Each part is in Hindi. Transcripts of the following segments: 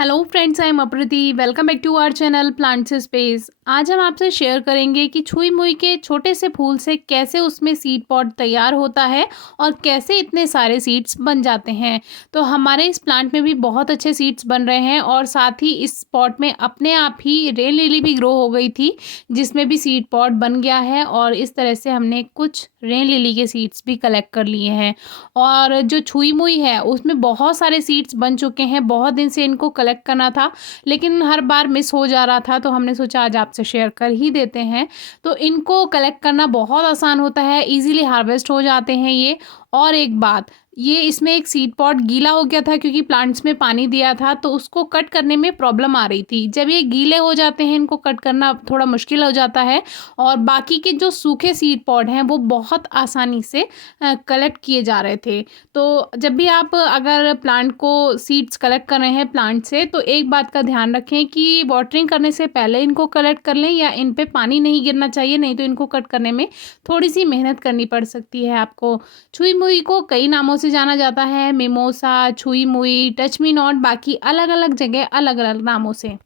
Hello friends, I am Aprati. Welcome back to our channel plants space. आज हम आपसे शेयर करेंगे कि छुई मुई के छोटे से फूल से कैसे उसमें सीड पॉड तैयार होता है और कैसे इतने सारे सीड्स बन जाते हैं। तो हमारे इस प्लांट में भी बहुत अच्छे सीड्स बन रहे हैं और साथ ही इस पॉट में अपने आप ही रेन लिली भी ग्रो हो गई थी, जिसमें भी सीड पॉड बन गया है। और इस तरह से हमने कुछ रेन लिली के सीड्स भी कलेक्ट कर लिए हैं। और जो छुई मुई है उसमें बहुत सारे सीड्स बन चुके हैं। बहुत दिन से इनको कलेक्ट करना था लेकिन हर बार मिस हो जा रहा था, तो हमने सोचा आज आपसे शेयर कर ही देते हैं। तो इनको कलेक्ट करना बहुत आसान होता है, इजीली हार्वेस्ट हो जाते हैं ये। और एक बात, ये इसमें एक सीड पॉट गीला हो गया था क्योंकि प्लांट्स में पानी दिया था, तो उसको कट करने में प्रॉब्लम आ रही थी। जब ये गीले हो जाते हैं इनको कट करना थोड़ा मुश्किल हो जाता है। और बाकी के जो सूखे सीड पॉट हैं वो बहुत आसानी से कलेक्ट किए जा रहे थे। तो जब भी आप अगर प्लांट को सीड्स कलेक्ट कर रहे हैं प्लांट से, तो एक बात का ध्यान रखें कि वाटरिंग करने से पहले इनको कलेक्ट कर लें, या इन पे पानी नहीं गिरना चाहिए, नहीं तो इनको कट करने में थोड़ी सी मेहनत करनी पड़ सकती है आपको। छुई मुई को कई नामों से जाना जाता है, मिमोसा, छुई मुई, टच मी नॉट, बाकी अलग अलग जगह अलग अलग नामों से।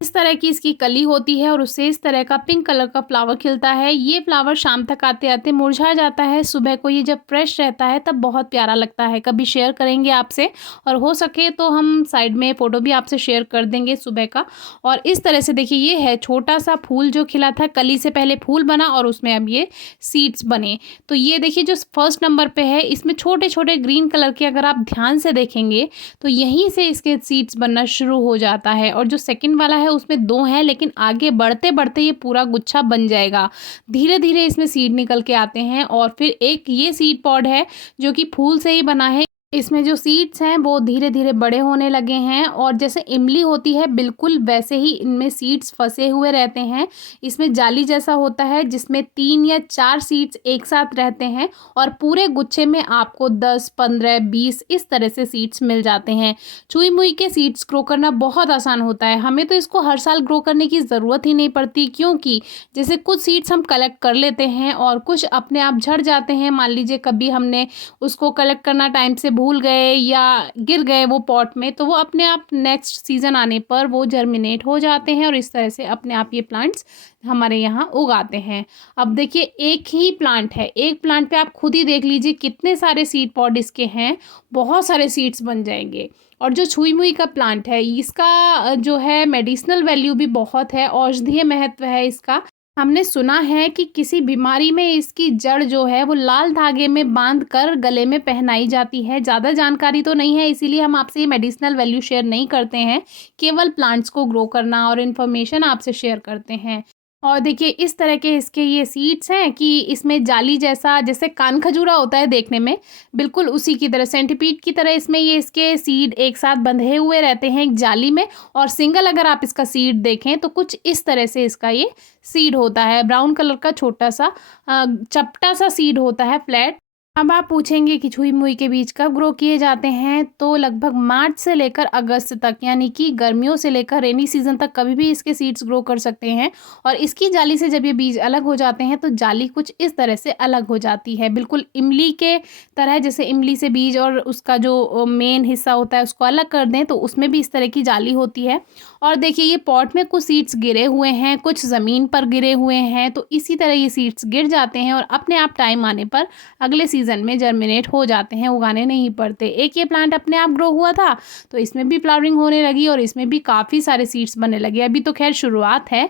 इस तरह की इसकी कली होती है और उससे इस तरह का पिंक कलर का फ्लावर खिलता है। ये फ्लावर शाम तक आते आते मुरझा जाता है। सुबह को ये जब फ्रेश रहता है तब बहुत प्यारा लगता है। कभी शेयर करेंगे आपसे, और हो सके तो हम साइड में फ़ोटो भी आपसे शेयर कर देंगे सुबह का। और इस तरह से देखिए, ये है छोटा सा फूल जो खिला था, कली से पहले फूल बना और उसमें अब ये सीड्स बने। तो ये देखिए जो फर्स्ट नंबर पे है, इसमें छोटे छोटे ग्रीन कलर के अगर आप ध्यान से देखेंगे तो यहीं से इसके सीड्स बनना शुरू हो जाता है। और जो सेकंड वाला है उसमें दो हैं, लेकिन आगे बढ़ते बढ़ते ये पूरा गुच्छा बन जाएगा। धीरे धीरे इसमें सीड निकल के आते हैं। और फिर एक ये सीड पॉड है जो कि फूल से ही बना है। इसमें जो सीड्स हैं वो धीरे धीरे बड़े होने लगे हैं, और जैसे इमली होती है बिल्कुल वैसे ही इनमें सीड्स फंसे हुए रहते हैं। इसमें जाली जैसा होता है जिसमें 3 या 4 सीड्स एक साथ रहते हैं, और पूरे गुच्छे में आपको 10, 15, 20 इस तरह से सीड्स मिल जाते हैं। छुई मुई के सीड्स ग्रो करना बहुत आसान होता है। हमें तो इसको हर साल ग्रो करने की ज़रूरत ही नहीं पड़ती, क्योंकि जैसे कुछ सीड्स हम कलेक्ट कर लेते हैं और कुछ अपने आप झड़ जाते हैं। मान लीजिए कभी हमने उसको कलेक्ट करना टाइम से भूल गए या गिर गए वो पॉट में, तो वो अपने आप नेक्स्ट सीज़न आने पर वो जर्मिनेट हो जाते हैं और इस तरह से अपने आप ये प्लांट्स हमारे यहाँ उगाते हैं। अब देखिए, एक ही प्लांट है, एक प्लांट पे आप खुद ही देख लीजिए कितने सारे सीड पॉड इसके हैं, बहुत सारे सीड्स बन जाएंगे। और जो छुई मुई का प्लांट है इसका जो है मेडिसिनल वैल्यू भी बहुत है, औषधीय महत्व है इसका। हमने सुना है कि किसी बीमारी में इसकी जड़ जो है वो लाल धागे में बांध कर गले में पहनाई जाती है। ज़्यादा जानकारी तो नहीं है, इसीलिए हम आपसे ये मेडिसिनल वैल्यू शेयर नहीं करते हैं, केवल प्लांट्स को ग्रो करना और इन्फॉर्मेशन आपसे शेयर करते हैं। और देखिए इस तरह के इसके ये सीड्स हैं कि इसमें जाली जैसा, जैसे कान खजूरा होता है देखने में, बिल्कुल उसी की तरह सेंटीपीड की तरह इसमें ये इसके सीड एक साथ बंधे हुए रहते हैं एक जाली में। और सिंगल अगर आप इसका सीड देखें तो कुछ इस तरह से इसका ये सीड होता है, ब्राउन कलर का छोटा सा चपटा सा सीड होता है, फ्लैट। अब आप पूछेंगे कि छुई मुई के बीज कब ग्रो किए जाते हैं, तो लगभग मार्च से लेकर अगस्त तक, यानी कि गर्मियों से लेकर रेनी सीजन तक कभी भी इसके सीड्स ग्रो कर सकते हैं। और इसकी जाली से जब ये बीज अलग हो जाते हैं तो जाली कुछ इस तरह से अलग हो जाती है, बिल्कुल इमली के तरह। जैसे इमली से बीज और उसका जो मेन हिस्सा होता है उसको अलग कर दें तो उसमें भी इस तरह की जाली होती है। और देखिए ये पॉट में कुछ सीड्स गिरे हुए हैं, कुछ ज़मीन पर गिरे हुए हैं, तो इसी तरह ये सीड्स गिर जाते हैं और अपने आप टाइम आने पर अगले सीजन में जर्मिनेट हो जाते हैं, उगाने नहीं पड़ते। एक ये प्लांट अपने आप ग्रो हुआ था तो इसमें भी फ्लावरिंग होने लगी और इसमें भी काफ़ी सारे सीड्स बनने लगे। अभी तो खैर शुरुआत है,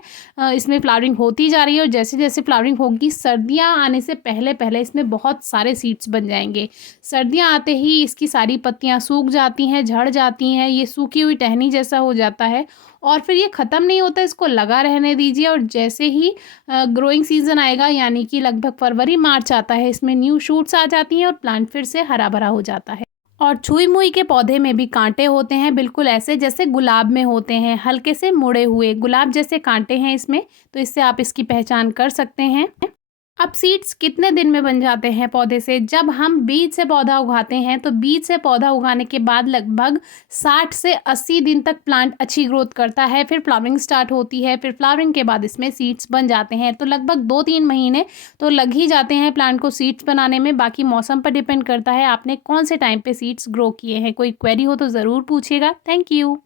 इसमें फ्लावरिंग होती जा रही है, और जैसे जैसे फ्लावरिंग होगी सर्दियाँ आने से पहले पहले इसमें बहुत सारे सीड्स बन जाएंगे। सर्दियाँ आते ही इसकी सारी पत्तियाँ सूख जाती हैं, झड़ जाती हैं, ये सूखी हुई टहनी जैसा हो जाता है। और फिर ये ख़त्म नहीं होता, इसको लगा रहने दीजिए। और जैसे ही ग्रोइंग सीजन आएगा, यानी कि लगभग फरवरी मार्च आता है, इसमें न्यू शूट्स आ जाती हैं और प्लांट फिर से हरा भरा हो जाता है। और छुई मुई के पौधे में भी कांटे होते हैं, बिल्कुल ऐसे जैसे गुलाब में होते हैं, हल्के से मुड़े हुए गुलाब जैसे कांटे हैं इसमें, तो इससे आप इसकी पहचान कर सकते हैं। अब सीड्स कितने दिन में बन जाते हैं पौधे से? जब हम बीज से पौधा उगाते हैं तो बीज से पौधा उगाने के बाद लगभग 60 से 80 दिन तक प्लांट अच्छी ग्रोथ करता है। फिर फ्लावरिंग स्टार्ट होती है, फिर फ्लावरिंग के बाद इसमें सीड्स बन जाते हैं। तो लगभग 2-3 महीने तो लग ही जाते हैं प्लांट को सीड्स बनाने में। बाकी मौसम पर डिपेंड करता है आपने कौन से टाइम पे सीड्स ग्रो किए हैं। कोई क्वेरी हो तो ज़रूर पूछिएगा। Thank you.